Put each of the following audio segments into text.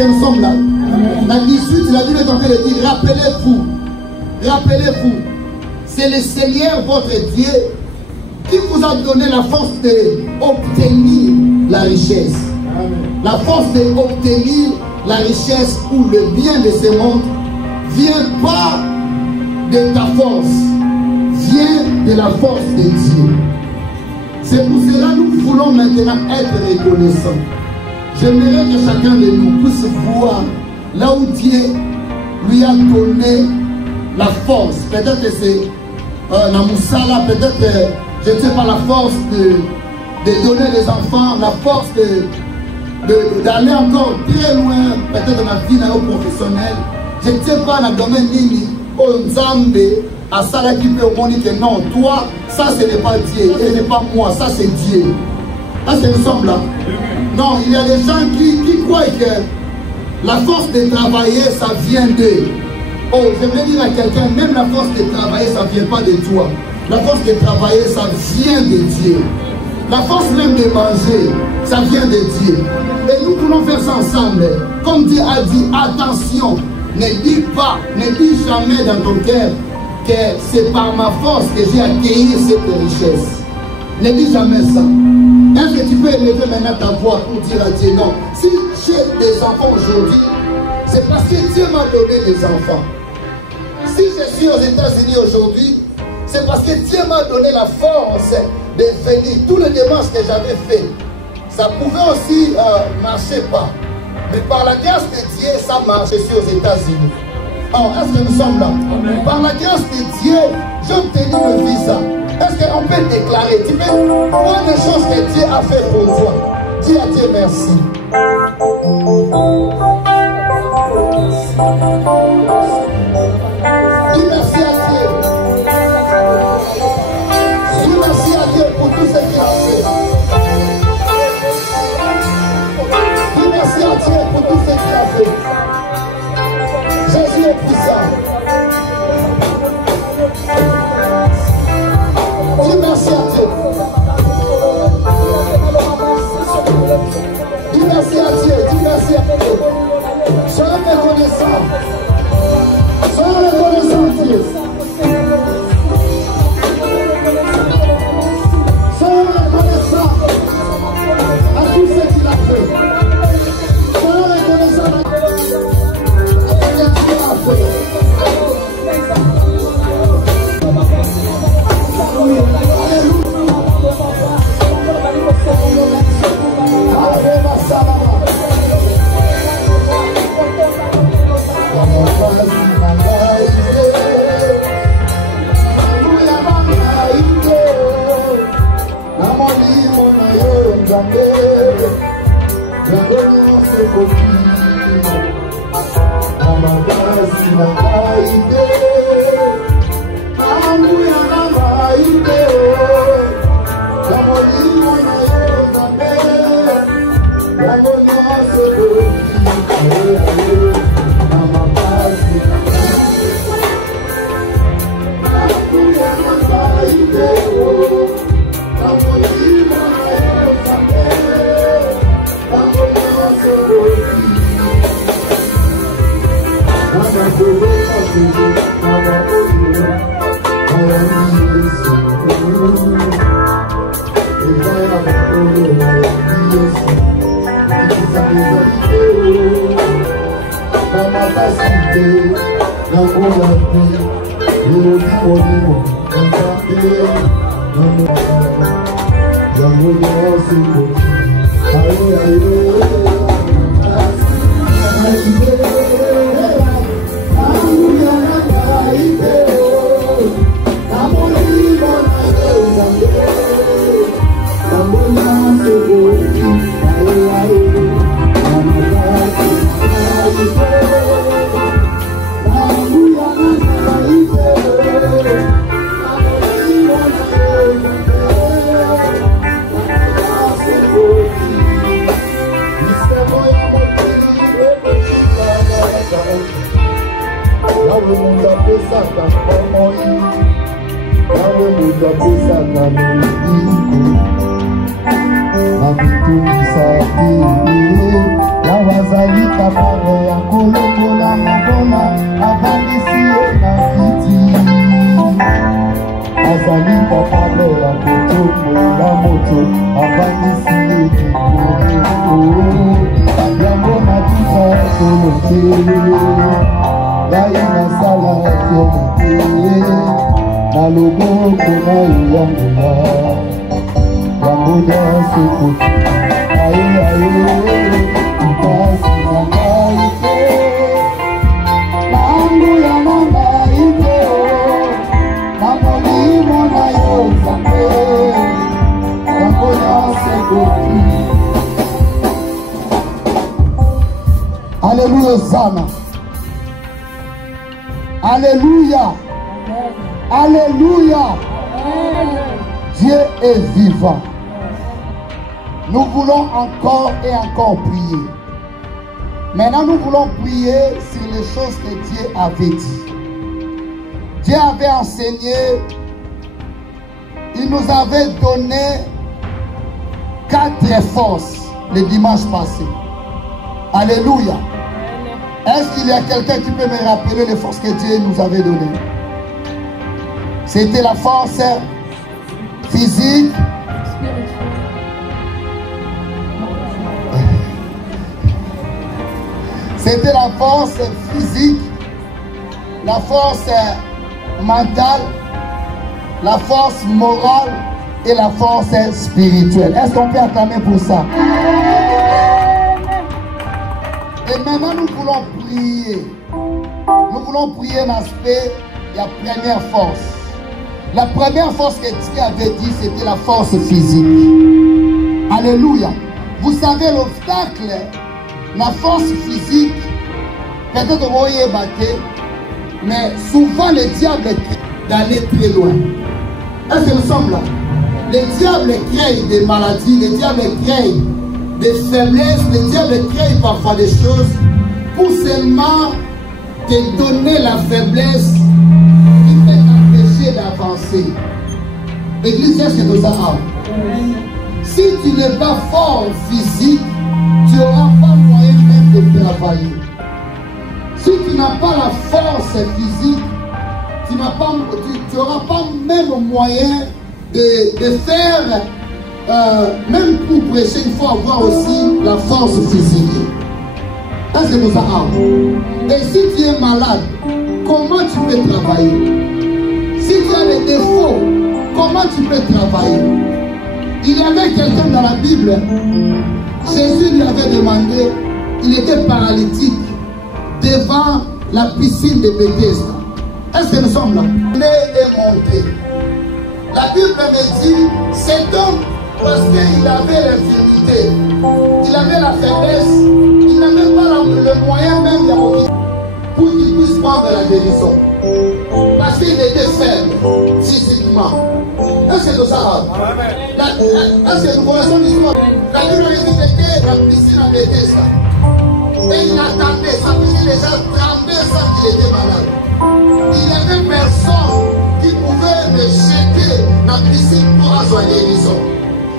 que nous sommes là? Dans 18, la Bible est en train de dire, rappelez-vous, rappelez-vous, c'est le Seigneur votre Dieu qui vous a donné la force d'obtenir la richesse. La force d'obtenir la richesse ou le bien de ce monde vient pas de ta force, vient de la force de Dieu. C'est pour cela que nous voulons maintenant être reconnaissants. J'aimerais que chacun de nous puisse voir là où Dieu lui a donné la force. Peut-être que c'est la Moussala, peut-être, je ne sais pas, la force de donner les enfants, la force d'aller encore très loin, peut-être dans la vie professionnelle. Je ne sais pas dans le domaine Nini, au Nzambe, à Salah qui peut au monde que non, toi, ça ce n'est pas Dieu, et ce n'est pas moi, ça c'est Dieu. Est-ce que nous sommes là? Non, il y a des gens qui croient que la force de travailler, ça vient d'eux. Oh, je vais dire à quelqu'un, même la force de travailler, ça ne vient pas de toi. La force de travailler, ça vient de Dieu. La force même de manger, ça vient de Dieu. Et nous voulons faire ça ensemble. Comme Dieu a dit, attention, ne dis pas, ne dis jamais dans ton cœur que c'est par ma force que j'ai accueilli cette richesse. Ne dis jamais ça. Est-ce que tu peux élever maintenant ta voix pour dire à Dieu non? Si j'ai des enfants aujourd'hui, c'est parce que Dieu m'a donné des enfants. Si je suis aux États-Unis aujourd'hui, c'est parce que Dieu m'a donné la force de venir. Tous les démarches que j'avais fait, ça pouvait aussi marcher pas. Mais par la grâce de Dieu, ça marche. Je suis aux États-Unis. Oh, est-ce que nous sommes là? Amen. Par la grâce de Dieu, j'ai obtenu le visa. Est-ce qu'on peut déclarer? Tu peux voir des choses que Dieu a fait pour toi. Dis à Dieu merci. Dis merci à Dieu. Dis merci à Dieu pour tout ce qu'il a fait. Dis merci à Dieu pour tout ce qu'il a fait. Jésus est puissant. Dis merci à Dieu. Dis merci à Dieu. Dis merci à Dieu. Sois reconnaissant. Sois reconnaissant, Dieu. Sois reconnaissant à tout ce qu'il a fait. Sois reconnaissant à ce que Dieu a fait. Abituri sapi, ya wazali kapa Alléluia, Zana. Alléluia. Alléluia. Dieu est vivant. Nous voulons encore et encore prier. Maintenant, nous voulons prier sur les choses que Dieu avait dit. Dieu avait enseigné, il nous avait donné 4 forces le dimanche passé. Alléluia. Est-ce qu'il y a quelqu'un qui peut me rappeler les forces que Dieu nous avait données? C'était la force physique, c'était la force physique, la force mentale, la force morale et la force spirituelle. Est-ce qu'on peut acclamer pour ça? Et maintenant, nous voulons prier. Nous voulons prier l'aspect de la première force. La première force que Dieu avait dit, c'était la force physique. Alléluia. Vous savez, l'obstacle, la force physique, peut-être que vous voyez battre, mais souvent le diable crie d'aller très loin. Est-ce que nous sommes là? Le diable crée des maladies, le diable crée des faiblesses, le diable crée parfois des choses pour seulement te donner la faiblesse qui peut t'empêcher d'avancer. Église, est-ce que nous avons? Si tu n'es pas fort physique, tu n'auras pas moyen même de travailler. Si tu n'as pas la force physique, tu n'auras pas même moyen de faire, même pour prêcher, il faut avoir aussi la force physique. Est-ce que nous avons? Et si tu es malade, comment tu peux travailler? Si tu as des défauts, comment tu peux travailler? Il y avait quelqu'un dans la Bible, Jésus lui avait demandé, il était paralytique devant la piscine de Bethesda. Est-ce que nous sommes là? Il est monté. La Bible me dit, cet homme, parce qu'il avait l'infirmité, il avait la faiblesse, il n'avait pas le moyen même pour qu'il puisse prendre la guérison. Parce qu'il était faible physiquement. Est-ce que nous savons? Est-ce que nous connaissons l'histoire? La Bible me dit qu'il était dans la piscine à Bethesda. Et il attendait ça, parce que les gens tremblaient sans qu'il était malade. Il n'y avait personne qui pouvait le jeter dans la piscine pour avoir une guérison.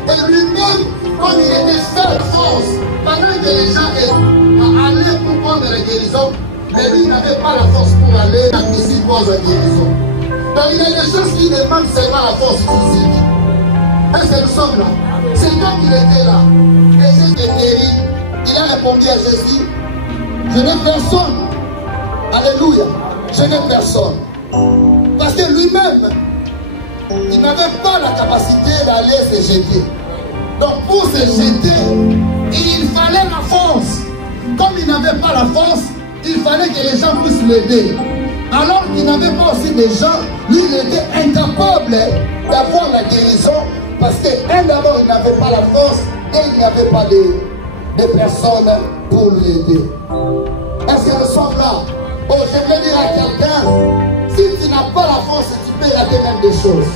Et lui-même, comme il était seul force, pendant que les gens allaient pour prendre la guérison, mais lui n'avait pas la force pour aller dans la piscine pour avoir une guérison. Donc il y a des choses qui demandent seulement la force physique. Est-ce que nous sommes là? C'est donc qu'il était là. Jésus est guéri. Il a répondu à Jésus, je n'ai personne. Alléluia. Je n'ai personne. Parce que lui-même, il n'avait pas la capacité d'aller se jeter. Donc pour se jeter, il fallait la force. Comme il n'avait pas la force, il fallait que les gens puissent l'aider. Alors qu'il n'avait pas aussi des gens, lui il était incapable d'avoir la guérison. Parce que d'abord il n'avait pas la force et il n'y avait pas de personnes pour l'aider. Est-ce que nous sommes là? Oh, j'aimerais dire à quelqu'un, si tu n'as pas la force, tu peux rater même des choses.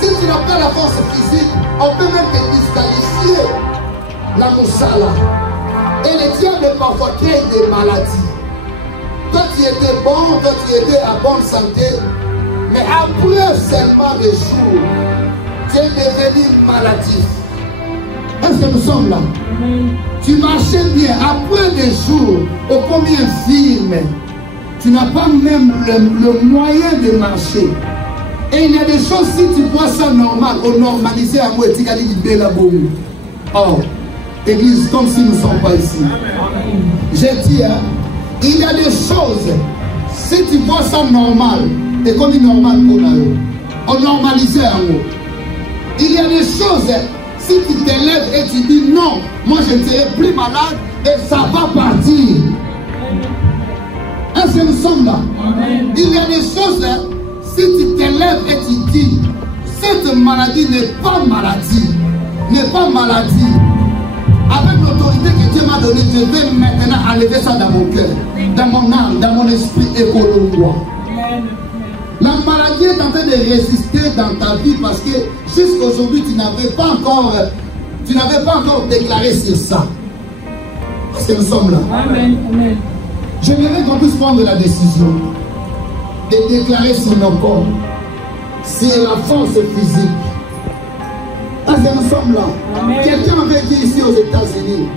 Si tu n'as pas la force physique, on peut même te disqualifier la moussala. Et le diable parfois crée des maladies. Toi tu étais bon, toi tu étais à bonne santé, mais après seulement des jours, tu es devenu maladif. Est-ce que nous sommes là? Tu marchais bien, après des jours, au combien film, tu n'as pas même le moyen de marcher. Et il y a des choses, si tu vois ça normal, au normalisé à moi, tu as dit, oh, église, comme si nous ne sommes pas ici. J'ai dit, hein, il y a des choses, si tu vois ça normal, et comme il est normal pour nous, on normalisait en haut. Il y a des choses, si tu t'élèves et tu dis non, moi je ne serai plus malade et ça va partir. Est-ce que nous sommes là? Amen. Il y a des choses, si tu t'élèves et tu dis, cette maladie n'est pas maladie, n'est pas maladie. Avec l'autorité que Dieu m'a donnée, je vais maintenant enlever ça dans mon cœur, dans mon âme, dans mon esprit écolo. La maladie est en train de résister dans ta vie parce que jusqu'à aujourd'hui, tu n'avais pas encore déclaré sur ça. Est-ce que nous sommes là? Amen. Amen. J'aimerais qu'on puisse prendre la décision de déclarer sur nos corps, sur la force physique. Est-ce que nous sommes là? Quelqu'un avait dit ici aux États-Unis,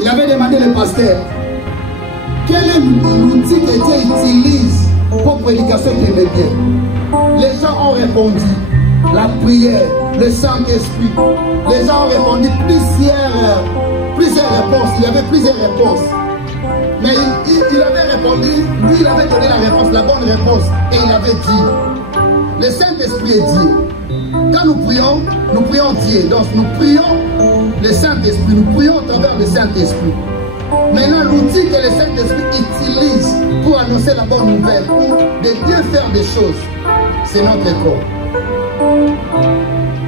il avait demandé le pasteur, quel est l'outil que Dieu utilise pour prédication qu'il aimait bien? Les gens ont répondu, la prière, le Saint-Esprit. Les gens ont répondu plusieurs réponses. Il y avait plusieurs réponses. Mais il avait répondu, lui il avait donné la réponse, la bonne réponse. Et il avait dit, le Saint-Esprit est Dieu. Quand nous prions Dieu. Donc nous prions le Saint-Esprit, nous prions au travers du Saint-Esprit. Maintenant, l'outil que le Saint-Esprit utilise pour annoncer la bonne nouvelle, pour de bien faire des choses, c'est notre corps.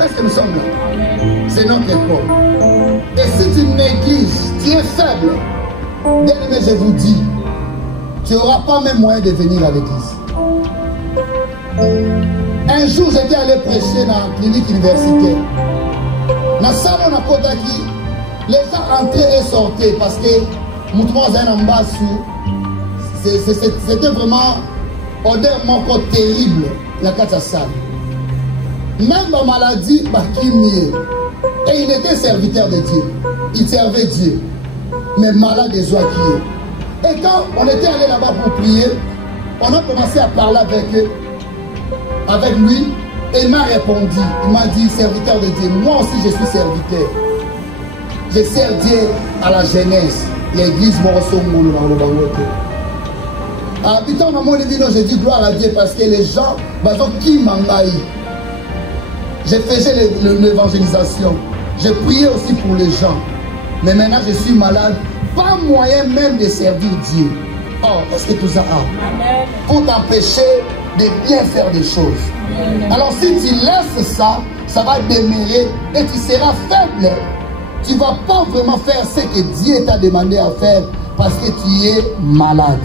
Est-ce que nous sommes là? C'est notre corps. Et si tu négliges, tu es faible, bien-aimé, je vous dis, tu n'auras pas même moyen de venir à l'église. Un jour, j'étais allé prêcher dans la clinique universitaire. Dans le salon de Kodaki, les gens entraient et sortaient parce que c'était vraiment odeur moko terrible la salle. Même la maladie, et il était serviteur de Dieu. Il servait Dieu. Mais malade des oies qui est. Et quand on était allé là-bas pour prier, on a commencé à parler avec lui. Et il m'a répondu. Il m'a dit, serviteur de Dieu. Moi aussi, je suis serviteur. Je sers Dieu à la jeunesse. L'église Morosomolo dans le Bangote. Habitant dans mon évident, je dis gloire à Dieu parce que les gens, qui m'engaillent. Je faisais l'évangélisation. Je priais aussi pour les gens. Mais maintenant, je suis malade. Pas moyen même de servir Dieu. Oh, est-ce que tout ça a? Pour t'empêcher de bien faire des choses. Amen. Alors si tu laisses ça, ça va demeurer et tu seras faible. Tu ne vas pas vraiment faire ce que Dieu t'a demandé à faire parce que tu es malade.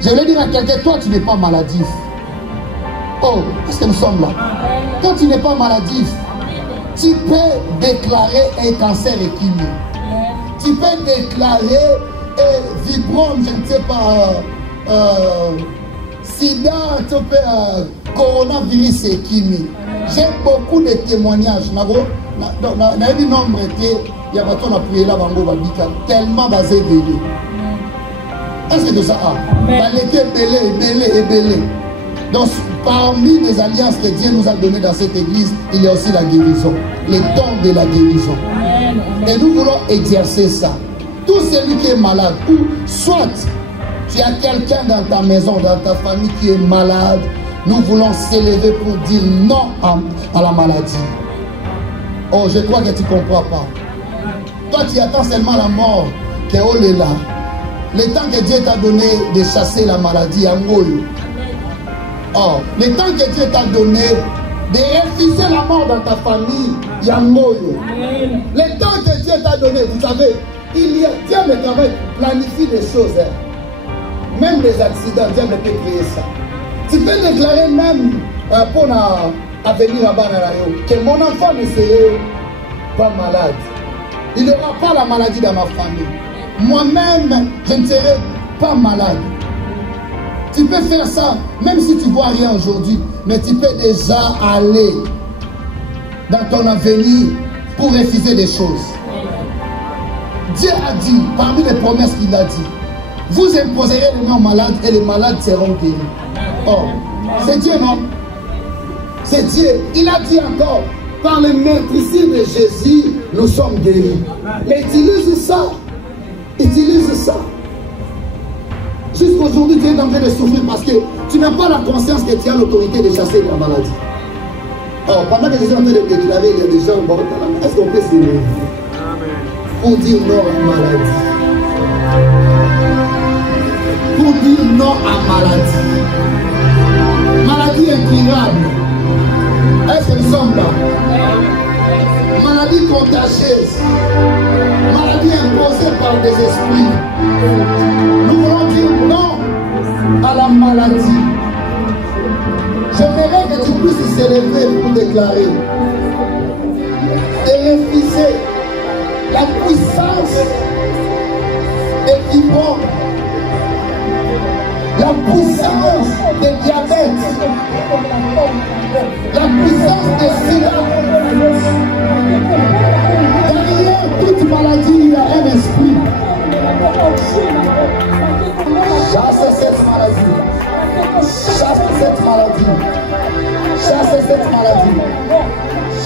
Je voulais dire à quelqu'un, toi tu n'es pas maladif. Oh, est-ce que nous sommes là? Quand tu n'es pas maladif, tu peux déclarer un cancer équilibré. Tu peux déclarer un vibrome, je ne sais pas, sida, coronavirus équilibré. J'ai beaucoup de témoignages. Tellement basé. Est-ce que tout ça a? Donc, parmi les alliances que Dieu nous a données dans cette église, il y a aussi la guérison, les dons de la guérison. Et nous voulons exercer ça. Tout celui qui est malade, ou soit tu as quelqu'un dans ta maison, dans ta famille qui est malade, nous voulons s'élever pour dire non à la maladie. Oh, je crois que tu ne comprends pas. Toi, tu attends seulement la mort, que est là. Le temps que Dieu t'a donné de chasser la maladie, oh, le temps que Dieu t'a donné de refuser la mort dans ta famille, le temps que Dieu t'a donné, vous savez, Dieu le travail, planifie des choses. Même les accidents, Dieu ne peut créer ça. Tu peux déclarer même pour venir à Banarayo que mon enfant ne serait pas malade. Il n'y aura pas la maladie dans ma famille. Moi-même, je ne serai pas malade. Tu peux faire ça, même si tu ne vois rien aujourd'hui, mais tu peux déjà aller dans ton avenir pour refuser des choses. Dieu a dit, parmi les promesses qu'il a dit, vous imposerez les mains aux malades et les malades seront guéris. Oh, c'est Dieu, non? C'est Dieu. Il a dit encore, par le meurtrissure de Jésus, nous sommes guéris. Mais utilise ça. Utilise aujourd'hui tu es en train de souffrir parce que tu n'as pas la conscience que tu as l'autorité de chasser la maladie. Alors, pendant que je suis en train de déclarer, il y a des gens, bon, est-ce qu'on peut se lever pour dire non à la maladie? Pour dire non à maladie. Maladie incurable. Est-ce que nous sommes là? Maladie contagieuse. Maladie imposée par des esprits. Nous voulons dire non à la maladie. J'aimerais que tu puisses s'élever pour déclarer et refuser la puissance des fibromes, la puissance des diabètes, la puissance des sida. Derrière toute maladie, il y a un esprit. Chasse cette maladie. Chasse cette maladie. Chasse cette maladie.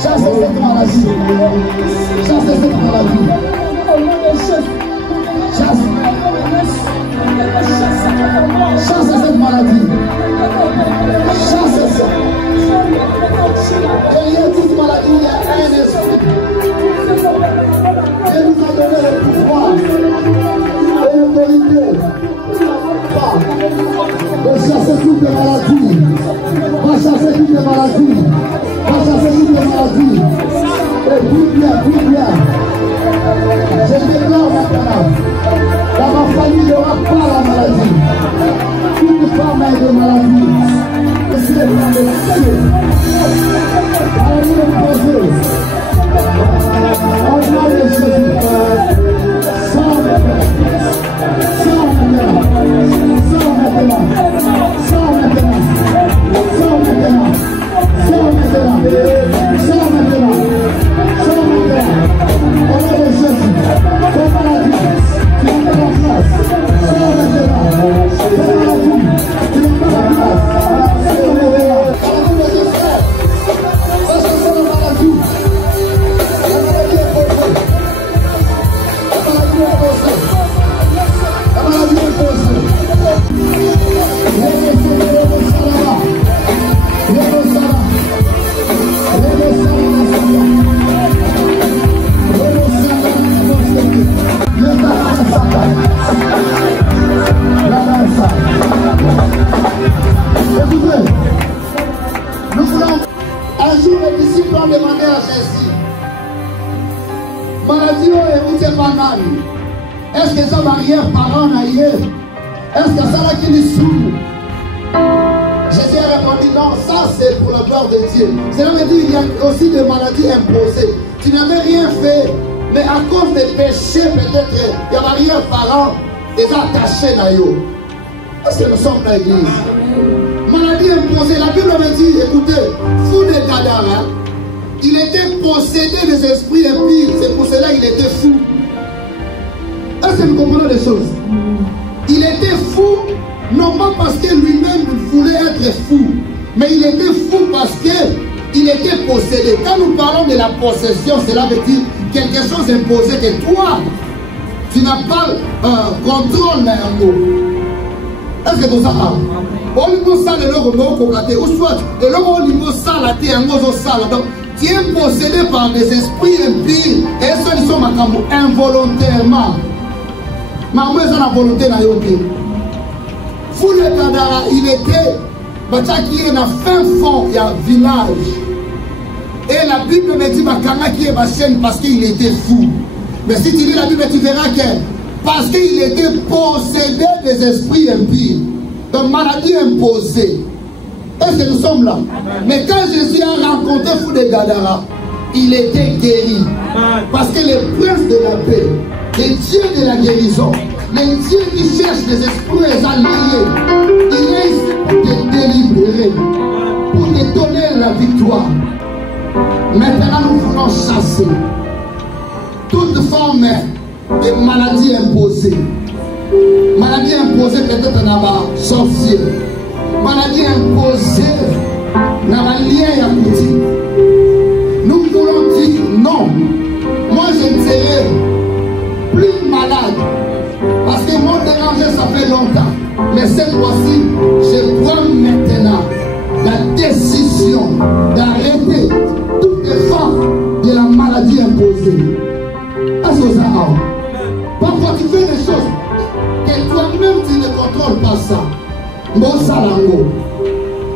Chasse cette maladie. Chasse cette maladie. Chasse cette maladie. Chasse ça. Derrière toute maladie, il y a un esprit. Dieu nous a donné le pouvoir et l'autorité. Va chasser toutes les maladies. Va chasser toutes les maladies. Va chasser toutes les maladies. Et plus bien, plus bien. Je déclare maintenant, dans ma famille, il n'y aura pas la maladie. Toute femme a de maladie. Et c'est le plan de Dieu. Allez le poser. Au nom de Jésus. Sans maintenant. Sans maintenant. Sans maintenant. Sans maintenant. Sans maintenant. Sans maintenant. Sans maintenant. Sans maintenant. Au nom de Jésus. Ton maladie. Tu n'as pas la place. Sans maintenant. Ton maladie. Tu n'as pas la place. Sans maintenant. Maladie de tes frères. Ça, c'est la maladie. La maladie est posée. La maladie est posée. La maladie est posée. Écoutez, nous voulons un jour les disciples ont demandé à Jésus, maladie ou écoutez pas. Est-ce que ça va arrière parent ailleurs? Est-ce que ça là qui est sous? Jésus a répondu non, ça c'est pour la gloire de Dieu. Cela veut dire qu'il y a aussi des maladies imposées. Tu n'avais rien fait, mais à cause des péchés peut-être, il y a arrière parent des attachés d'ailleurs. Est-ce que nous sommes dans l'église? Maladie imposée, la Bible me dit, écoutez, fou de Gadara, il était possédé des esprits impies, c'est pour cela qu'il était fou. Est-ce que nous comprenons les choses? Il était fou, non pas parce que lui-même voulait être fou, mais il était fou parce qu'il était possédé. Quand nous parlons de la possession, cela veut dire quelque chose imposé que toi, tu n'as pas contrôle d'un mot. Est-ce que tout ça va? Au niveau ça, le logo ou soit le logo au niveau ça, la terre, donc tu es possédé par des esprits impies et ceux qui sont involontairement. Maman est la volonté de Yogi. Fou le Kadara, il était, qui est dans fin fond, il y a un village. Et la Bible me dit qui est ma chaîne parce qu'il était fou. Mais si tu lis la Bible, tu verras que parce qu'il était possédé des esprits impies, de maladies imposées. Est-ce que nous sommes là? Mais quand Jésus a rencontré Fou de Gadara, il était guéri. Parce que le prince de la paix, le Dieu de la guérison, le Dieu qui cherche des esprits alliés, il est ici pour te délivrer, pour te donner la victoire. Maintenant, nous voulons chasser toute forme de maladie imposée. Maladie imposée peut-être dans ma sorcier. Maladie imposée dans ma lien à petit. Nous voulons dire non. Moi je ne serai plus malade. Parce que mon déranger ça fait longtemps. Mais verset 3-ci, je prends maintenant la décision d'arrêter toutes les formes de la maladie imposée. Parfois tu fais des choses que toi-même tu ne contrôles pas ça.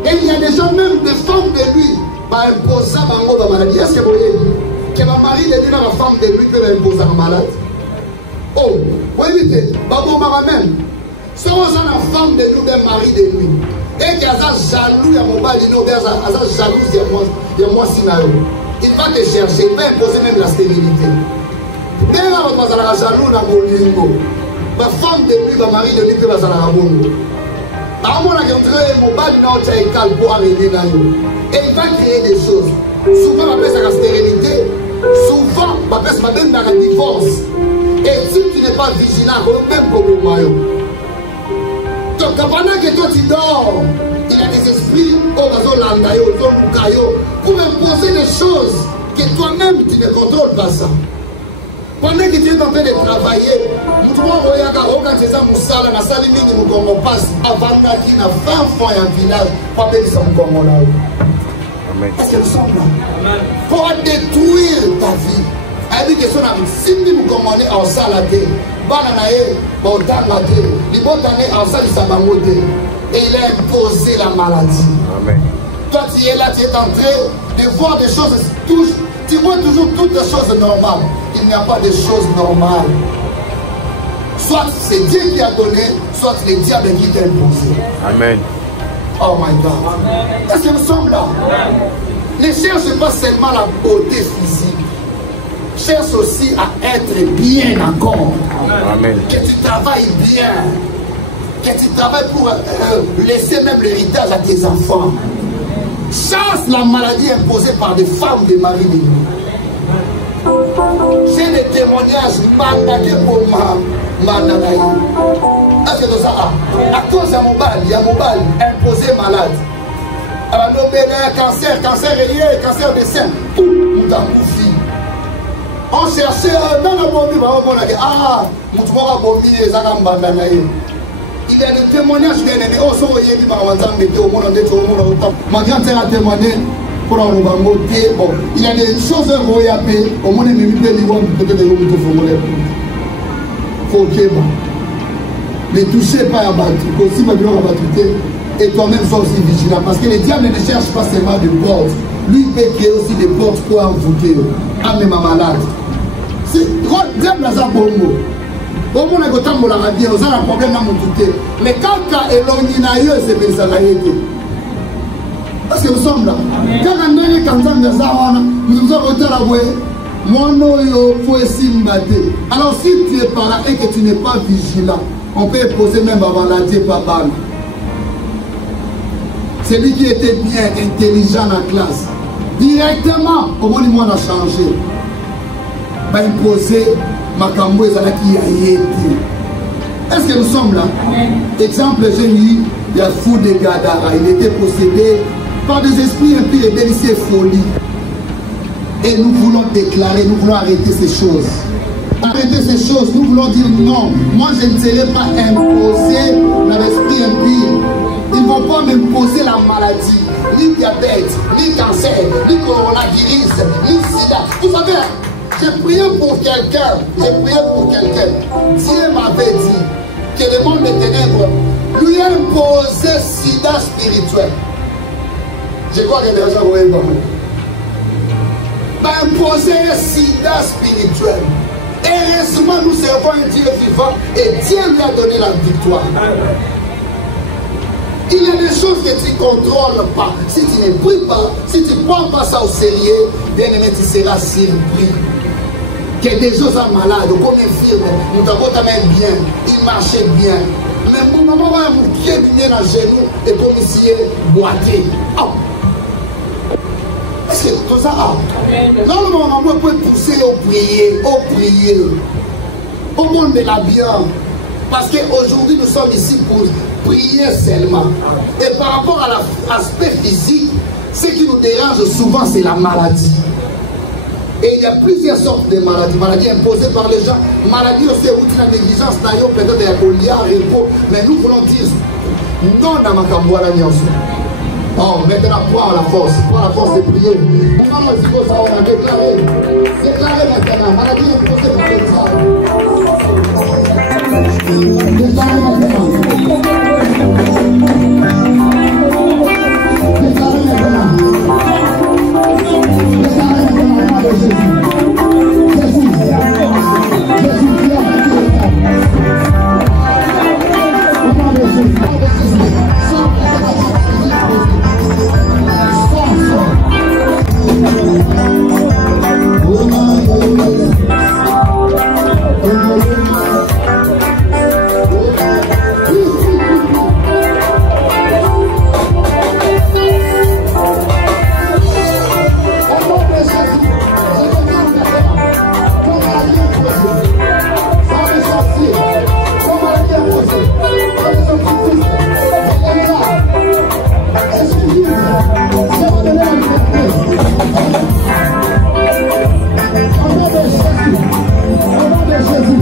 Et il y a des gens, même des femmes de lui, qui imposent la maladie. Est-ce que vous voyez que ma mari de lui, la femme de lui peut imposer la maladie? Oh, vous voyez, même. Si on a une femme de nous, un mari de lui, et qu'il y a un jaloux, il y a mon mari, il y a un jaloux, il y a moi, il va te chercher, il va imposer même la stérilité. Dès là, on va être jaloux dans mon lingo. Ma femme de lui, ma mari de lui, peut être jaloux. À mon avis, mon mari n'a pas pour arriver là. Et il va créer des choses. Souvent, on appelle ça la stérilité. Souvent, on appelle ça même dans le divorce. Et si tu n'es pas vigilant, même pour le royaume. Donc, pendant que toi tu dors, il y a des esprits pour imposer des choses que toi-même tu ne contrôles pas ça. Pendant que tu es en train de travailler, tu vas voir que tu es en train de faire des choses, avant qu'il y ait 20 fois un village, pas même ça me comme là. Est-ce que nous sommes là? Pour détruire ta vie. Elle dit que si nous commandons en salade, et il a imposé la maladie. Amen. Toi tu es là, tu es en train de voir des choses, tu vois toujours toutes les choses normales. Il n'y a pas de choses normales. Soit c'est Dieu qui a donné, soit c'est le diable qui t'a imposé. Amen. Oh my God. Est-ce que nous sommes là? Amen. Ne cherche pas seulement la beauté physique. Cherche aussi à être bien encore. Amen. Que tu travailles bien. Que tu travailles pour laisser même l'héritage à tes enfants. Chasse la maladie imposée par des femmes, des maris de nous. J'ai des témoignages mandatés pour Mandanaï. Est-ce que nous avons? À cause de Mobile, il y a Mobile imposé malade. Alors, cancer, cancer réel, cancer des seins, tout, nous avons fini. On cherchait dans la bombe, on a dit, ah, nous avons bombe, les Mandanaï. Il y a des témoignages bien aimés. Oh, ça, il y a des bon, il y a des choses au monde ne touchez pas à battre, aussi et toi-même sois aussi vigilant. Parce que les diables ne cherchent pas seulement des portes. Lui il peut créer aussi des portes pour envoûter. Ah, mais ma malade. C'est le diable n'a pas bon mot. Au monde a bien, on a un problème à m'outer. Mais quand il y a un c'est bien ça. Parce que nous sommes là. Quand on a nous avons été là. Alors si tu es par là et que tu n'es pas vigilant, on peut poser même à maladie par balle. Celui qui était bien intelligent en classe, directement, au moins il a changé. Va imposer ma cambouise à la qui a été. Est-ce que nous sommes là? Exemple, j'ai eu, il y a fou de Gadara, il était possédé par des esprits impies et délicieux folie. Et nous voulons déclarer, nous voulons arrêter ces choses. Arrêter ces choses, nous voulons dire non. Moi, je ne serai pas imposé dans l'esprit impie. Ils ne vont pas m'imposer la maladie, ni diabète, ni cancer, ni coronavirus, ni sida. Vous savez, j'ai prié pour quelqu'un, Dieu m'avait dit que le monde des ténèbres lui a imposé sida spirituel. Je crois que les gens vont être imposer un sida spirituel. Heureusement, nous servons un Dieu vivant et Dieu lui a donné la victoire. Il y a des choses que tu ne contrôles pas. Si tu ne pries pas, si tu ne prends pas ça au sérieux, bien aimé, tu seras surpris. Que des choses sont malades, comme infirme, nous avons ta main bien, il marchait bien. Mais mon maman va me pied bien à genoux et comme ici, boiter. Oh. Est-ce que tout ça a? Non, mon maman peut pousser au prier, au monde de la bien. Parce qu'aujourd'hui, nous sommes ici pour prier seulement. Et par rapport à l'aspect physique, ce qui nous dérange souvent, c'est la maladie. Et il y a plusieurs sortes de maladies. Maladies imposées par les gens. Maladies aussi où la négligence, d'ailleurs, peut-être il y a repos. Mais nous voulons dire Non, dans ma camboire, oh, maintenant, prends la force de prier. Maintenant, il faut ça, on a déclaré. Déclaré maintenant. Maladie, il faut se faire ça. Déclaré maintenant. Déclaré maintenant. Déclaré maintenant. Jésus. Jésus. Jésus, qui a battu le temps. Au nom de Jésus.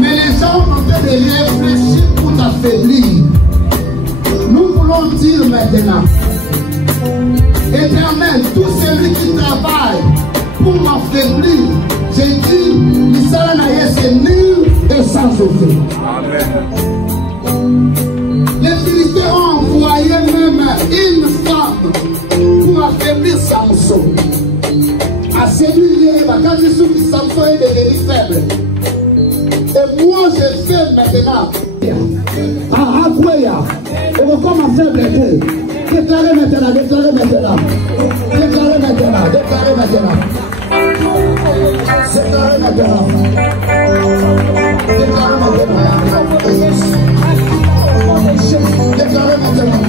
Mais les gens ont fait de réfléchir pour t'affaiblir. Nous voulons dire maintenant, Éternel, tout celui qui travaille pour m'affaiblir, j'ai dit, l'Israël c'est nul et sans effet. Les Philistins ont envoyé même une femme pour affaiblir Samson. À celui-là, quand je suis Samson est devenu faible. Et moi, je fais maintenant. Ah, Akwaya, on va comme un faible été. Déclarez maintenant, déclarez maintenant. Déclarez maintenant, déclarez maintenant. Déclarez maintenant. Déclarez maintenant. Déclarez maintenant.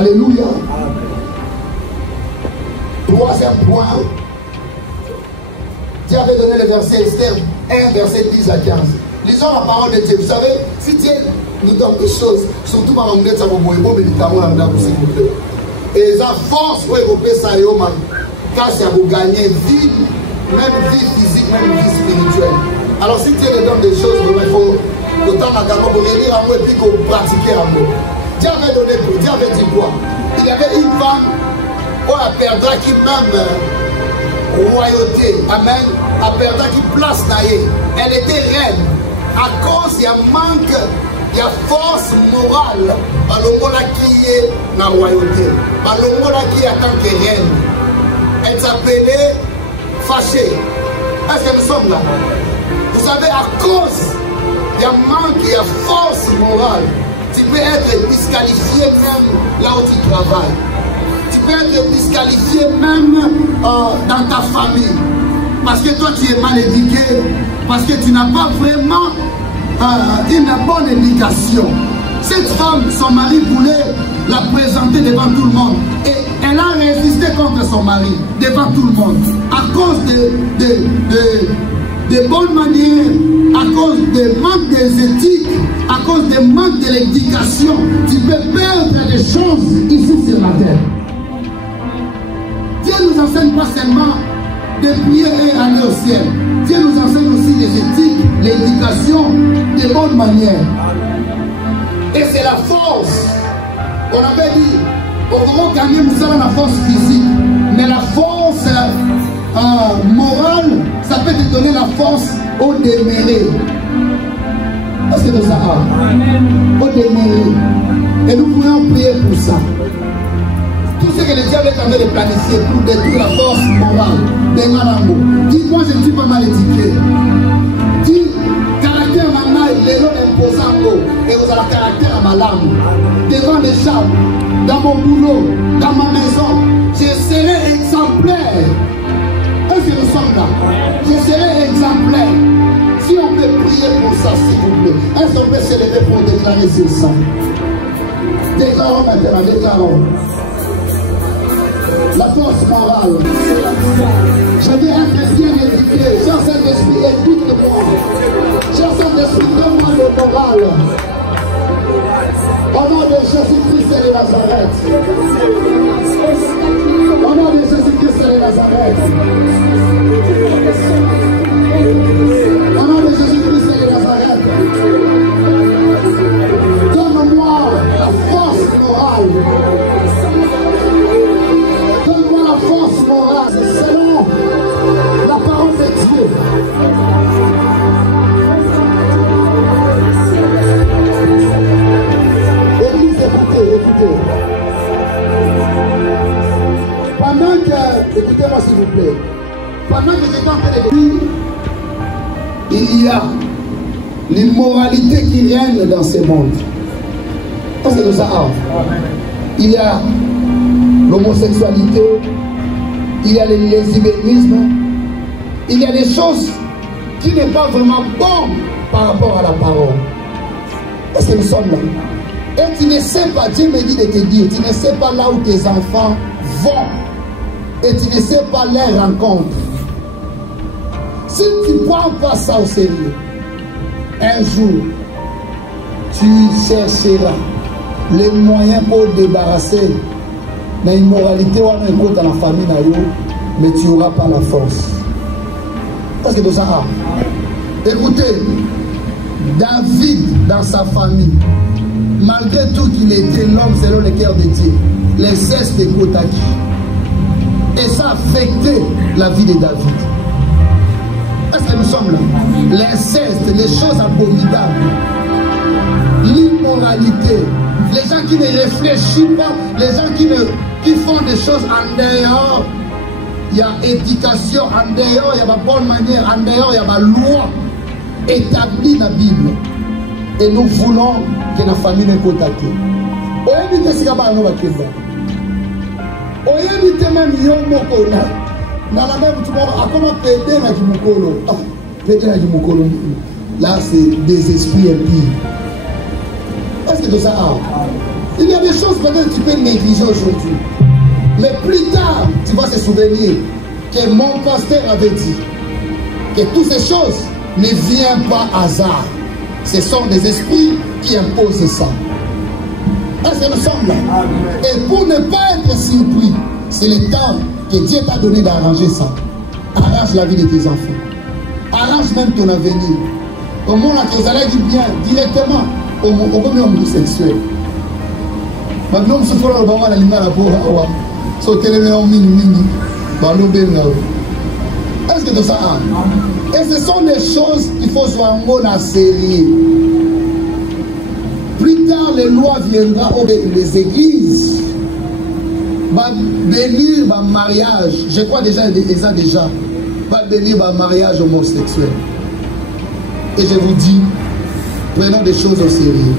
Alléluia. Troisième point. Dieu avait donné le verset Esther 1, verset 10 à 15. Lisons la parole de Dieu. Vous savez, si Dieu nous donne des choses, surtout par l'anglais, ça va vous médicaments là, s'il vous plaît. Et la force pour Européen, ça y est, car ça vous gagner vie, même vie physique, même vie spirituelle. Alors si Dieu nous donne des choses, il faut autant la gamme pour relire à moi et puis qu'on pratique à moi. Dieu avait donné pour Dieu avait dit quoi? Il y avait une femme où elle perdra qui même royauté, amen, elle perdra qui place naïe. Elle était reine. À cause il y a manque, il y a force morale, balongola qui est dans la royauté, balongola qui est en tant que reine. Elle s'appelait fâchée. Est-ce que nous sommes là? Vous savez, à cause il y a manque, il y a force morale, tu peux être disqualifié même là où tu travailles. Tu peux être disqualifié même dans ta famille. Parce que toi tu es mal éduqué, parce que tu n'as pas vraiment une bonne éducation. Cette femme, son mari voulait la présenter devant tout le monde. Et elle a résisté contre son mari devant tout le monde. À cause de bonnes manières, à cause de manque des éthiques, à cause de manque de l'éducation, tu peux perdre des choses ici sur la terre. Dieu nous enseigne pas seulement de prier et aller au ciel. Dieu nous enseigne aussi les éthiques, l'éducation, de bonnes manières. Et c'est la force. On avait dit, on va gagner, nous avons la force physique. Mais la force morale, ça peut te donner la force au déméré. Est-ce que ça a? Au déméré. Et nous voulons prier pour ça. Tout ce que le diable est en train de planifier pour détruire la force morale des Marambo. Dis, moi je ne suis pas mal éduqué. Dis, caractère maman, les gens imposants, et vous avez le caractère à ma lame. Devant les gens, dans mon boulot, dans ma maison, je serai exemplaire. Est-ce que nous sommes là? Je serai exemplaire. Si on peut prier pour ça, s'il vous plaît. Est-ce qu'on peut se lever pour déclarer ce sang? Déclarons maintenant, déclarons. La force morale. Je vais être bien éduqué. Cher Saint-Esprit, écoute-moi. Cher Saint-Esprit, donne-moi le moral. Au nom de Jésus-Christ de Nazareth. Au nom de Jésus-Christ de Nazareth. Au nom de Jésus-Christ de Nazareth. Donne-moi la force morale. Donne-moi la force morale selon la parole de Dieu. Église, écoutez. Pendant que, écoutez-moi s'il vous plaît, pendant que j'étais en train de dire, il y a l'immoralité qui règne dans ce monde. Parce que ça a. Il y a l'homosexualité, il y a le lesbianisme, il y a des choses qui n'est pas vraiment bonnes par rapport à la parole. Est-ce que nous sommes là? Et tu ne sais pas, Dieu me dit de te dire, tu ne sais pas là où tes enfants vont. Et tu ne sais pas les rencontres. Si tu ne prends pas ça au sérieux, un jour, tu chercheras les moyens pour te débarrasser de l'immoralité ou dans la famille, mais tu n'auras pas la force. Parce que ça a. Écoutez, David, dans sa famille, malgré tout qu'il était l'homme selon le cœur de Dieu, les cesses de Kotaki. Et ça a affecté la vie de David. Est-ce que nous sommes là? L'inceste, les choses abominables, l'immoralité, les gens qui ne réfléchissent pas, les gens qui font des choses en dehors. Il y a éducation en dehors, il y a ma bonne manière, en dehors, il y a ma loi établie dans la Bible. Et nous voulons que la famille ne contacte. Là, c'est des esprits impies. Est-ce que tout ça a? Il y a des choses peut-être que tu peux négliger aujourd'hui. Mais plus tard, tu vas se souvenir que mon pasteur avait dit que toutes ces choses ne viennent pas hasard. Ce sont des esprits qui imposent ça. Est-ce que nous sommes là? Et pour ne pas être surpris, c'est le temps que Dieu t'a donné d'arranger ça. Arrange la vie de tes enfants. Arrange même ton avenir. Au monde là, que vous allez dire bien directement au monde sexuel. Maintenant, je suis là, je suis là, est-ce que tout ça a? Et ce sont des choses qu'il faut soit à sérieux. Plus tard, les lois viendront les églises. Va bénir le mariage. Je crois déjà, va bénir le mariage homosexuel. Et je vous dis, prenons des choses au sérieux.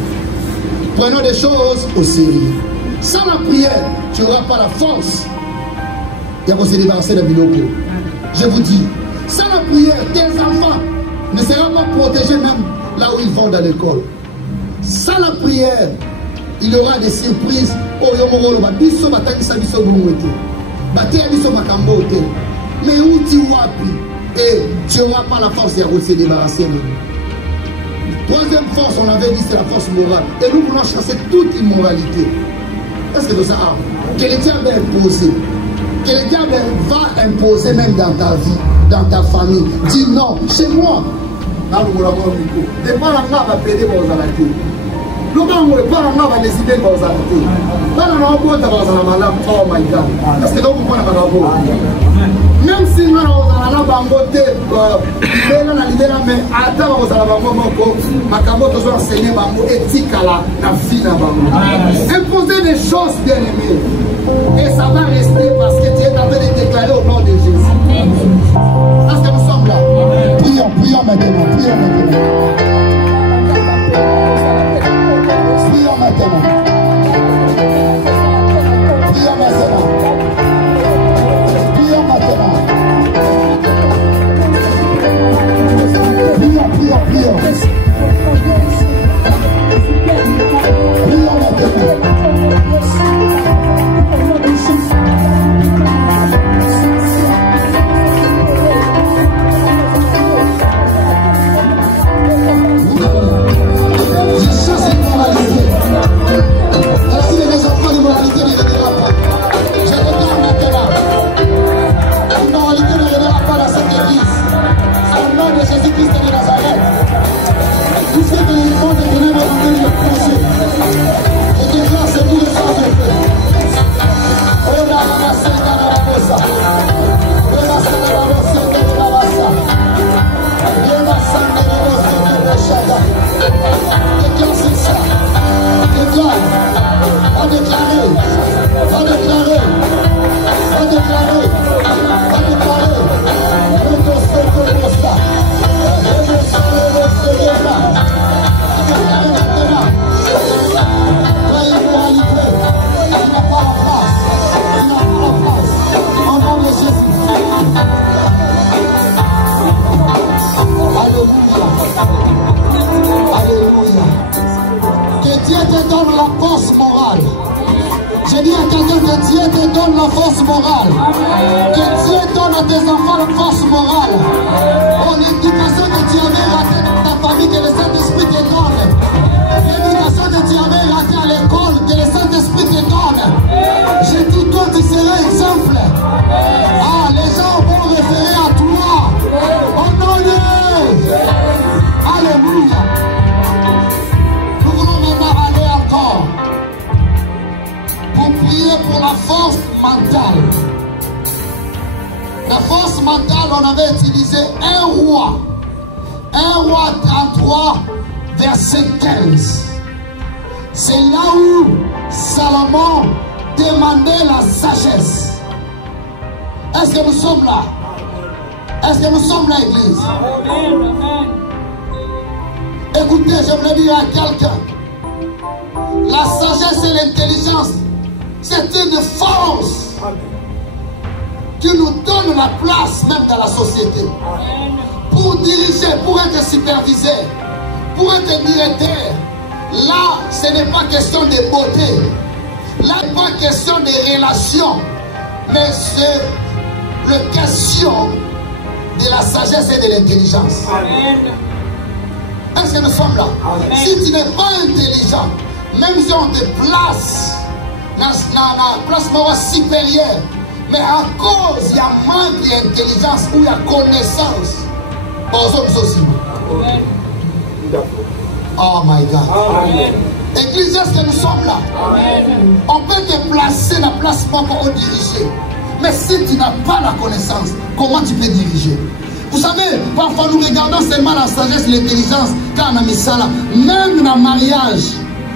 Prenons des choses au sérieux. Sans la prière, tu n'auras pas la force. Il y a se débarrasser de Biloko. Je vous dis, sans la prière, tes enfants ne seront pas protégés même là où ils vont dans l'école. Sans la prière, il y aura des surprises. Mais où tu wapi et tu n'auras pas la force de se débarrasser de nous. Troisième force, on avait dit, c'est la force morale. Et nous voulons chasser toute immoralité. Est-ce que ça a? Que le diable est imposé. Que le diable va imposer même dans ta vie, dans ta famille. Dis non, chez moi. Des fois, la femme va plaider pour les arrêter. Le temps où les parents vont décider pour les arrêter. Là, on a un peu de malade. Oh my God. Est-ce que vous comprenez ma rapport? Même si nous avons un bangote, mais attends, vous avez un bango, ma camotte doit enseigner bango éthique à la vie d'un bango. Imposer des choses bien aimées. Et ça va rester parce que tu es en train de déclarer au nom de Jésus. Est-ce que nous sommes là? Prions, prions maintenant, prions maintenant. Prions maintenant. Prions maintenant. Prions maintenant. Prions, prions, prions. Prions maintenant. J'ai dit à quelqu'un que Dieu te donne la force morale. Que Dieu donne à tes enfants la force morale. Oh, l'éducation que tu avais ratée dans ta famille, que le Saint-Esprit te donne. L'éducation que tu avais ratée à l'école, que le Saint-Esprit te donne. J'ai dit, toi, tu seras exemple. Ah, les gens vont référer à toi. Au nom de Dieu. Alléluia. Nous voulons maintenant aller encore pour prier pour la force mentale. La force mentale, on avait utilisé un roi 33, verset 15. C'est là où Salomon demandait la sagesse. Est-ce que nous sommes là? Est-ce que nous sommes là, Église? Écoutez, j'aimerais dire à quelqu'un, la sagesse et l'intelligence, c'est une force qui nous donne la place même dans la société. Pour diriger, pour être supervisé, pour être directeur, Là, ce n'est pas question de beauté. Là, ce n'est pas question de relations. Mais c'est la question de la sagesse et de l'intelligence. Est-ce que nous sommes là? Amen. Si tu n'es pas intelligent, même si on te place dans la place supérieure, mais à cause il y a manque d'intelligence ou il y a connaissance, oh my God. Amen. Église, est-ce que nous sommes là? Amen. On peut te placer dans la place pour diriger. Mais si tu n'as pas la connaissance, comment tu peux diriger? Vous savez, parfois nous regardons seulement la sagesse et l'intelligence quand on a mis ça là. Même dans le mariage,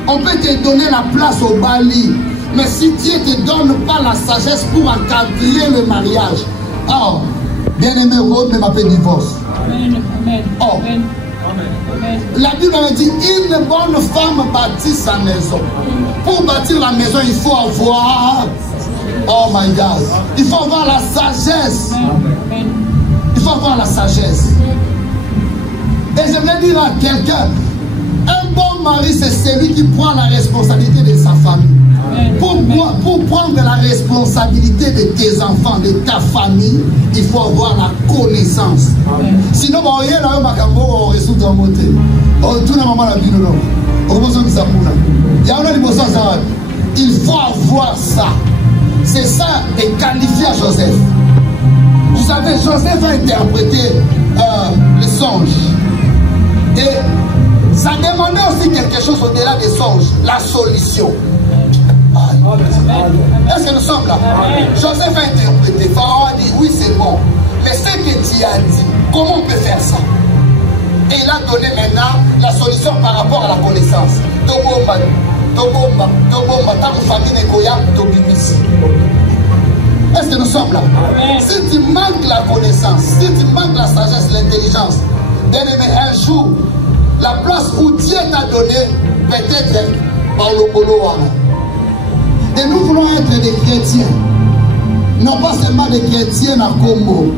on peut te donner la place au bali. Mais si Dieu ne te donne pas la sagesse pour encadrer le mariage, oh, bien-aimé, Rode ne m'appelle divorce. Amen. Amen. Oh. Amen. Amen. La Bible me dit, une bonne femme bâtit sa maison. Pour bâtir la maison, il faut avoir, oh my God, il faut avoir la sagesse. Amen. Il faut avoir la sagesse. Et je vais dire à quelqu'un, un bon mari, c'est celui qui prend la responsabilité de sa famille. Pour prendre la responsabilité de tes enfants, de ta famille, il faut avoir la connaissance. Amen. Sinon, il faut avoir ça. C'est ça et qualifier Joseph. Vous savez, Joseph a interprété le songe. Et ça demandait aussi quelque chose au-delà des songes, la solution. Est-ce que nous sommes là? Amen. Joseph a interprété. Pharaon a dit oui, c'est bon. Mais ce que tu as dit, comment on peut faire ça? Et il a donné maintenant la solution par rapport à la connaissance. Est-ce que nous sommes là? Amen. Si tu manques la connaissance, si tu manques la sagesse, l'intelligence, bien aimé, un jour, la place où Dieu t'a donné, peut-être par le boulot. Et nous voulons être des chrétiens. Non pas seulement des chrétiens à Congo,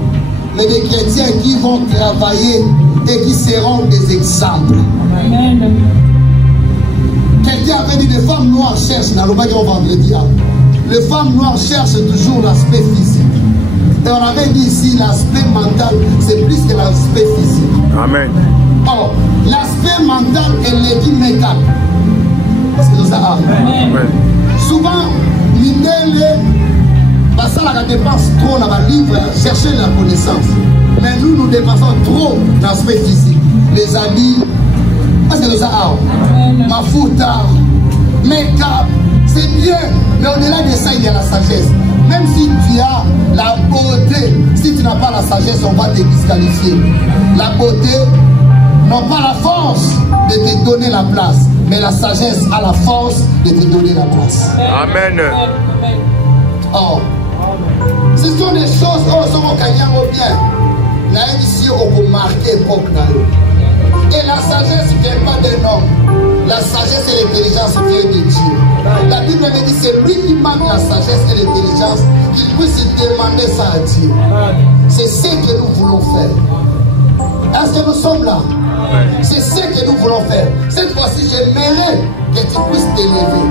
mais des chrétiens qui vont travailler et qui seront des exemples. Amen. Quelqu'un avait dit les femmes noires cherchent, dans le baguette vendredi, les femmes noires cherchent toujours l'aspect physique. Et on avait dit ici, l'aspect mental, c'est plus que l'aspect physique. Amen. Or, l'aspect mental est l'équipe métal. Est-ce que nous avons? Amen. Souvent, l'idée, ça la dépense trop dans le livre, chercher la connaissance. Mais nous, nous dépensons trop l'aspect physique. Les habits, est-ce que nous avons? Ma fouta, make-up, c'est bien. Mais au-delà de ça, il y a la sagesse. Même si tu as la beauté, si tu n'as pas la sagesse, on va te disqualifier. La beauté n'a pas la force de te donner la place. Mais la sagesse a la force de te donner la place. Amen. Oh. Ce sont des choses qui sont bien. Là, ici, on peut marquer l'époque. Et la sagesse ne vient pas d'un homme. La sagesse et l'intelligence viennent de Dieu. La Bible me dit c'est lui qui manque la sagesse et l'intelligence, qu'il puisse demander ça à Dieu. C'est ce que nous voulons faire. Est-ce que nous sommes là? C'est ce que nous voulons faire. Cette fois-ci, j'aimerais que tu puisses t'élever.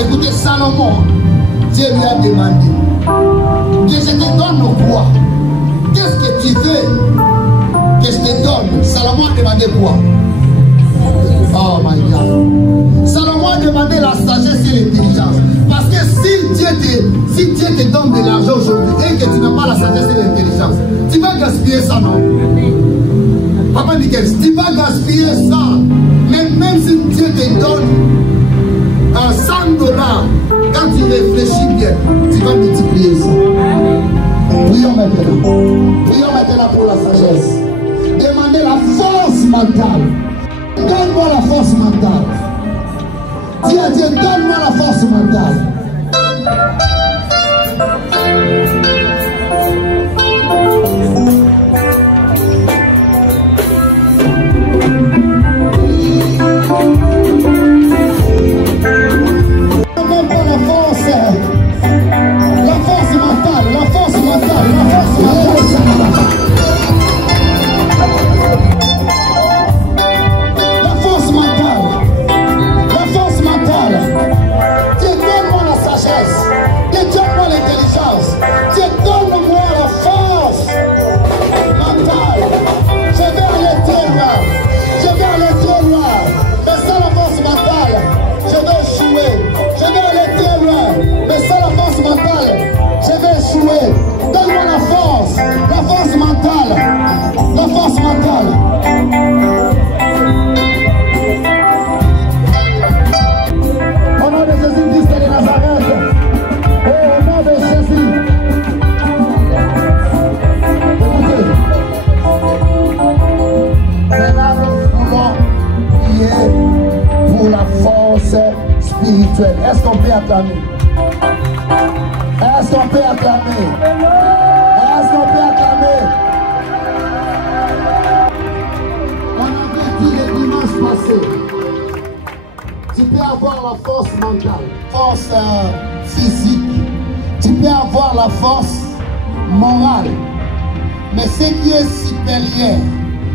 Écoutez, Salomon, Dieu lui a demandé que je te donne quoi? Qu'est-ce que tu veux que je te donne? Salomon a demandé quoi? Oh my God. Salomon a demandé la sagesse et l'intelligence. Parce que si Dieu te donne de l'argent aujourd'hui et que tu n'as pas la sagesse et l'intelligence, tu vas gaspiller ça, non? Papa Nickel, tu vas gaspiller ça. Même si Dieu te donne un $100, quand tu réfléchis bien, tu vas multiplier ça. Prions maintenant. Prions maintenant pour la sagesse. Demandez la force mentale. Donne-moi la force mentale. Dis à Dieu, donne-moi la force mentale. Donne-moi la force. La force mentale. La force mentale. La force mentale. La force mentale. spirituelle. Est-ce qu'on peut acclamer? Est-ce qu'on peut acclamer? Est-ce qu'on peut acclamer? On avait dit le dimanche passé, tu peux avoir la force mentale, force physique, tu peux avoir la force morale, mais ce qui est supérieur,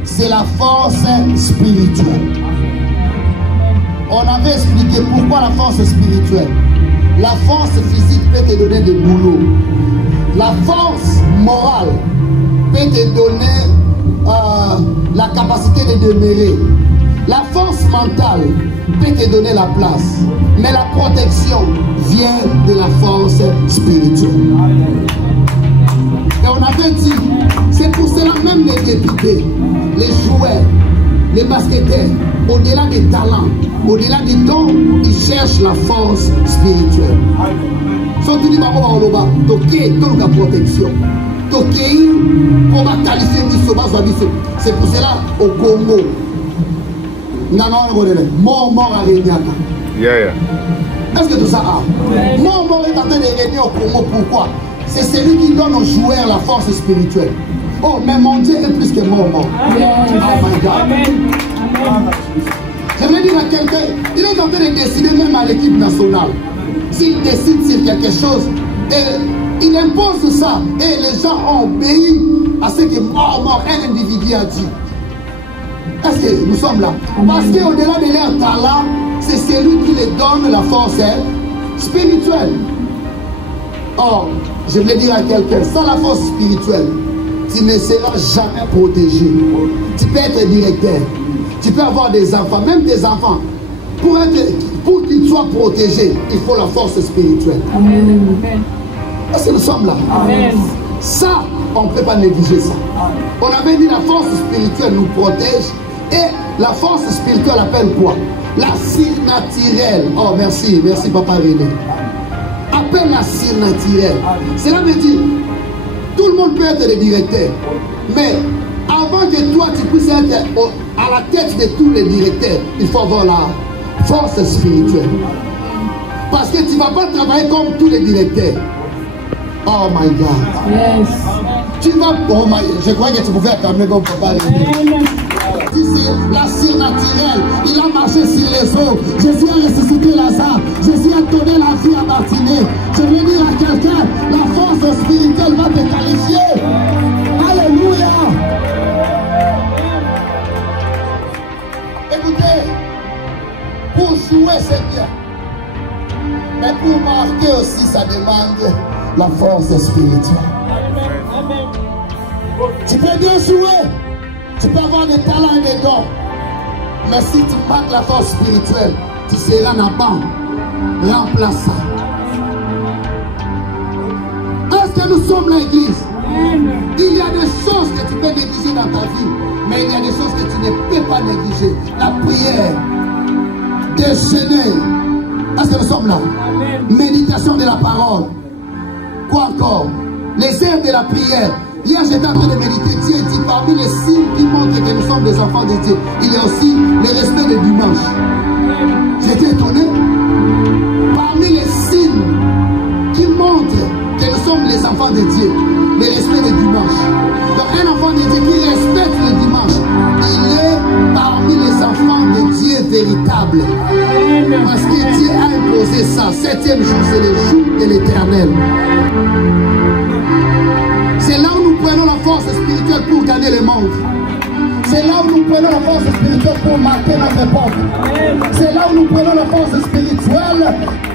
c'est la force spirituelle. On avait expliqué pourquoi la force spirituelle. La force physique peut te donner des boulots. La force morale peut te donner la capacité de demeurer. La force mentale peut te donner la place. Mais la protection vient de la force spirituelle. Et on avait dit, c'est pour cela même les députés, les joueurs, les basketteurs, au-delà des talents, au-delà des dons, ils cherchent la force spirituelle. La protection. C'est pour cela au Congo. Est-ce que tout ça a? Mort est en train de régner au Congo. Pourquoi? C'est celui qui donne aux joueurs la force spirituelle. Oh, mais mon Dieu est plus que mort. Oh my God. Je veux dire à quelqu'un, il est en train de décider même à l'équipe nationale. S'il décide sur quelque chose, il impose ça. Et les gens ont obéi à ce que mort, un individu a dit. Est-ce que nous sommes là? Parce qu'au-delà de leur talent, c'est celui qui les donne la force spirituelle. Or, je voulais dire à quelqu'un, sans la force spirituelle, tu ne seras jamais protégé. Tu peux être directeur, tu peux avoir des enfants, même des enfants. Pour qu'ils soient protégés, il faut la force spirituelle. Amen. Est-ce que nous sommes là? Amen. Ça, on ne peut pas négliger ça. On avait dit la force spirituelle nous protège. Et la force spirituelle appelle quoi? La surnaturelle. Oh, merci Papa René. Appelle la surnaturelle. Cela veut dire, tout le monde peut être le directeur. Mais avant que toi tu puisses être à la tête de tous les directeurs, il faut avoir la force spirituelle. Parce que tu ne vas pas travailler comme tous les directeurs. Oh my God. Yes. Tu vas. Oh my. Je croyais que tu pouvais acclamer comme Papa René. C'est la surnaturelle. Il a marché sur les eaux. Jésus a ressuscité Lazare. Jésus a donné la vie à Martinet. Je veux dire à quelqu'un, la force spirituelle va te qualifier. Alléluia. Écoutez, pour jouer c'est bien. Mais pour marquer aussi, ça demande la force spirituelle. Tu peux bien jouer. Tu peux avoir des talents et des dons. Mais si tu manques la force spirituelle, tu seras en banc, remplaçant. Est-ce que nous sommes l'église? Il y a des choses que tu peux négliger dans ta vie, mais il y a des choses que tu ne peux pas négliger. La prière, déjeuner. Est-ce que nous sommes là? Méditation de la parole. Quoi encore? Les heures de la prière. Hier, j'étais en train de méditer. Dieu dit parmi les signes qui montrent que nous sommes des enfants de Dieu, il y a aussi le respect du dimanche. J'étais étonné. Parmi les signes qui montrent que nous sommes les enfants de Dieu, le respect du dimanche. Donc, un enfant de Dieu qui respecte le dimanche, il est parmi les enfants de Dieu véritables. Parce que Dieu a imposé ça. 7e jour, c'est le jour de l'Éternel. C'est là où nous prenons la force spirituelle pour gagner le monde. C'est là où nous prenons la force spirituelle pour marquer notre époque. C'est là où nous prenons la force spirituelle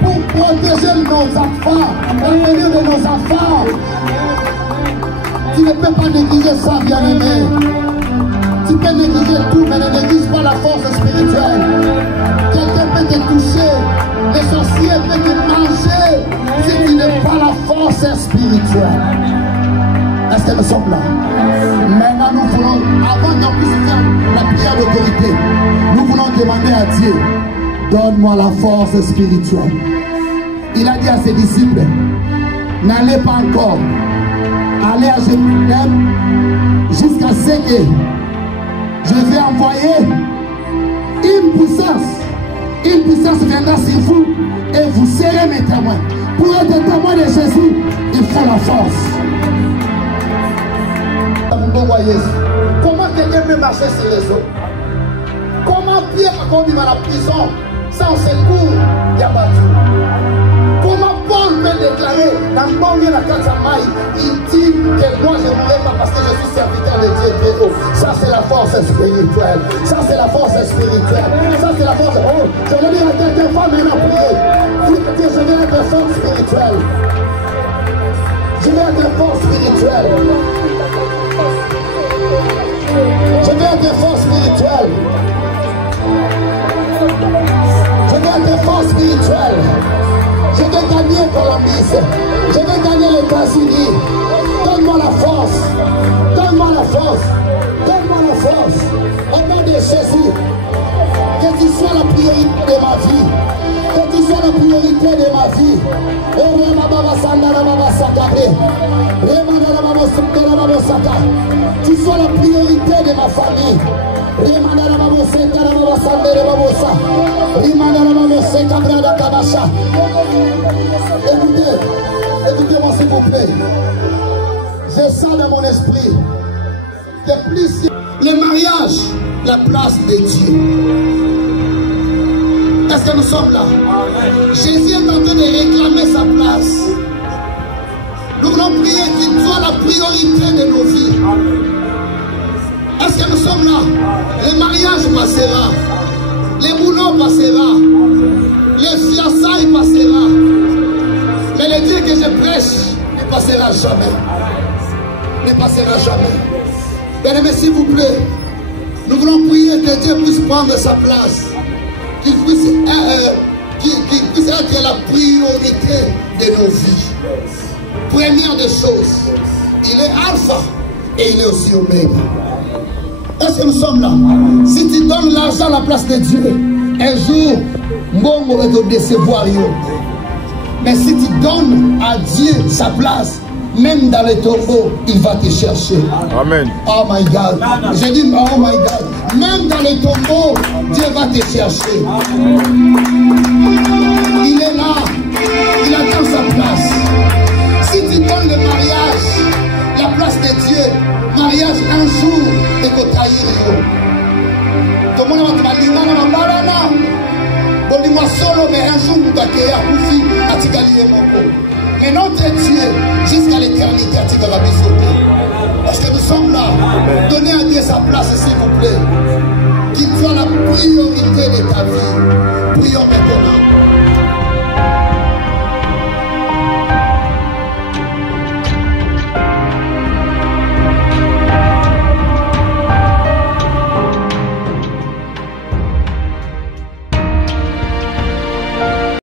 pour protéger nos enfants, l'avenir de nos enfants. Tu ne peux pas négliger ça, bien-aimé. Tu peux négliger tout, mais ne néglige pas la force spirituelle. Quelqu'un peut te toucher, les sorciers peuvent te manger si tu n'as pas la force spirituelle. Est-ce que nous sommes là? Maintenant, nous voulons, avant qu'on puisse faire la prière d'autorité, nous voulons demander à Dieu, donne-moi la force spirituelle. Il a dit à ses disciples, n'allez pas encore, allez à Jérusalem jusqu'à ce que je vais envoyer une puissance une puissance viendra sur vous et vous serez mes témoins. Pour être témoin de Jésus, il faut la force. Comment quelqu'un peut marcher sur les eaux? Comment Pierre a conduit à la prison sans secours? Il y a battu. Comment Paul peut déclarer dans le bon lieu la Katsamaï, il dit que moi je ne mourrai pas parce que je suis serviteur de Dieu très haut. Ça c'est la force spirituelle. Ça c'est la force spirituelle. Ça c'est la force. Oh, je vais dire à quelqu'un, va maintenant prier. Je vais être fort spirituel. Je vais être fort spirituel. Je vais être fort spirituel. Je vais être fort spirituel. Je vais gagner Colombie. Je vais gagner les États-Unis. Donne-moi la force. Donne-moi la force. Donne-moi la force. Au nom de Jésus. Que tu sois la priorité de ma vie. Que tu sois la priorité de ma vie. Tu sois la priorité de ma famille. Écoutez-moi s'il vous plaît. Je sens dans mon esprit que plus le mariage, la place de Dieu. Est-ce que nous sommes là? Jésus est en train de réclamer sa place. Nous voulons prier qu'il soit la priorité de nos vies. Est-ce que nous sommes là? Le mariage passera. Les boulots passera. Les fiançailles passera. Mais le Dieu que je prêche ne passera jamais. Ne passera jamais. Bien-aimés, s'il vous plaît, nous voulons prier que Dieu puisse prendre sa place. Qu'il puisse être la priorité de nos vies. Première des choses, il est alpha et il est aussi oméga. Est-ce que nous sommes là? Si tu donnes l'argent à la place de Dieu, un jour, Mbongo est au décevoir. Mais si tu donnes à Dieu sa place, même dans les tombeaux, il va te chercher. Amen. Oh my God. J'ai dit, oh my God. Même dans les tombeaux, Dieu va te chercher. Il est là. Il attend sa place. Si tu donnes le mariage, la place de Dieu, mariage un jour, et que tu ailles. Tout le monde va te dire, bon, solo, mais un jour, tu vas te dire, mais notre Dieu, jusqu'à l'éternité, est-ce que nous sommes là? Donnez à Dieu sa place, s'il vous plaît. Qu'il soit la priorité de ta vie.